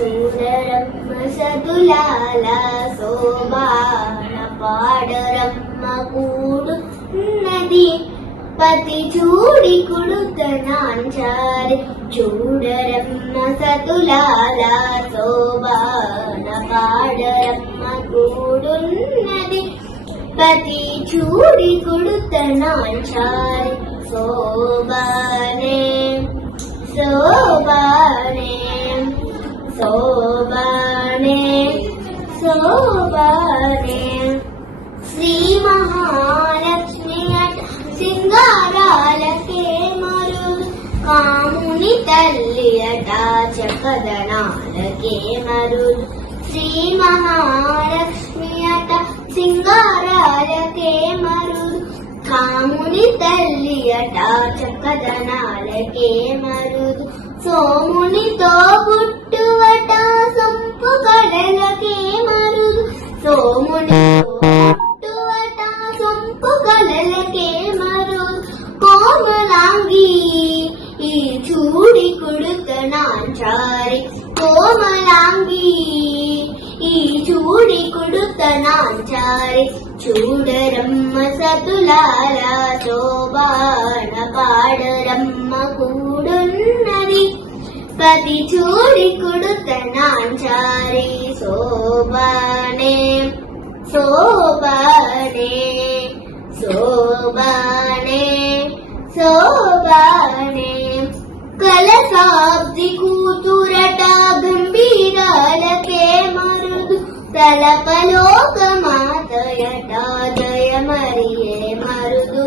చూడరమ్మ సతులాల శోభాన పాడరమ్మ కూడున్నది పతి చూడి కుడుతనాంచారి చూడరమ్మ సతులాల శోభాన పాడరమ్మ కూడున్నది పతి చూడి కుడుతనాంచారి శోభానే శోభానే శోభానే శోభానే శ్రీ మహాలక్ష్మి అట సింగారాలకే మరుదు కాముని తల్లి అట చకదనాలకే మరుదు శ్రీ మహాలక్ష్మి అట సింగారాలకే మరుదు కాముని తల్లి అట చక్కదనాలకే మరుదు సోమునితో పుట్టువట సొంపు కళలకే మరుదు సోమునితో పుట్టువట సొంపు కళలకే మరుదు కోమలాంగి ఈ చూడి కుడుతనాంచారి కోమలాంగి ఈ చూడి కుడుతనాంచారి చూడరమ్మ సతులాల శోభాన పాడరమ్మ కూడున్నది పతి చూడి కుడుతనాంచారి శోభానే శోభానే శోభానే శోభానే కలసాబ్ది కూతురట గంభీరాలకే మరుదు తలపలోకమాతయట జయమరియే మరుదు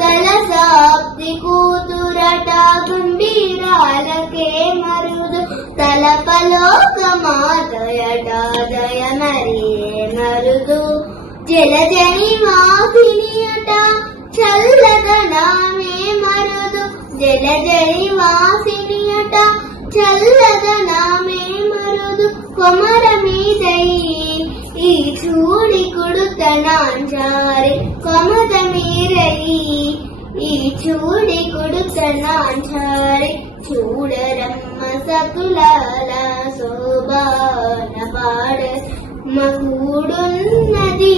కలసాబ్ది కూతురట గంభీరాలకే మరుదు తలపలోకమాతయట జయమరియే మరుదు జలజని వాసినియట చల్లదనామే మరుదు జలజని వాసినియట చల్లదనామే మరుదు కొమర మీదై ఈ చూడి కుడుతనాంచారి కొమర మీరై ఈ చూడి కుడుతనాంచారి చూడరమ్మ సతులాల శోభాన పాడరమ్మ కూడున్నది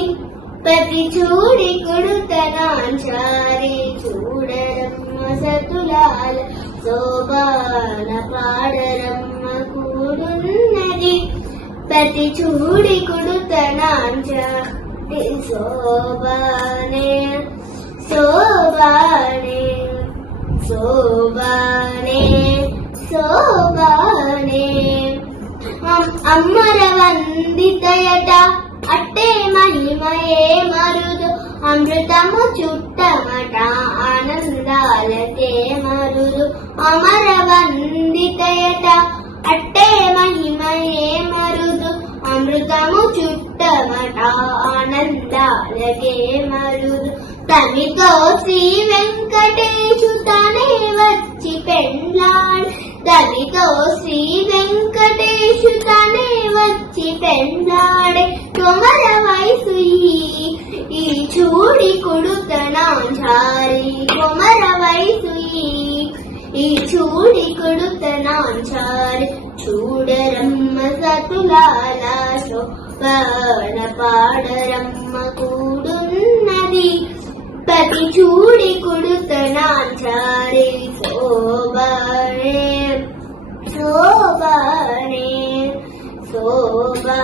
పతి చూడి కుడుతనాంచారి చూడరమ్మ సతులాల శోభాన పాడరమ్మ కూడున్నది పతి చూడి కుడుతనాంచారి శోభానే శోభానే శోభానే శోభానే అమ్మర వందితయట అట్టే మహిమయే మరుదు అమృతము చుట్టమట ఆనందాలకే మరుదు అమర వందితయట అట్టే మహిమయే మరుదు అమృతము చుట్టమట ఆనందాలకే మరుదు తమితో శ్రీ వెంకటేశు తనే వచ్చి పెండ్లాడు తమితో శ్రీ వెంకటేశు తనే వచ్చి పెండ్లాడే కొమర వయసు ఈ చూడి కుడుతనాంచారి కొమర వయసు ఈ చూడి కుడుతనాంచారి చూడరమ్మ సతులాల శోభాన పాడరమ్మ కూడున్నది పతి చూడి కుడుతనాంచారి శోభానే శోభానే శోభా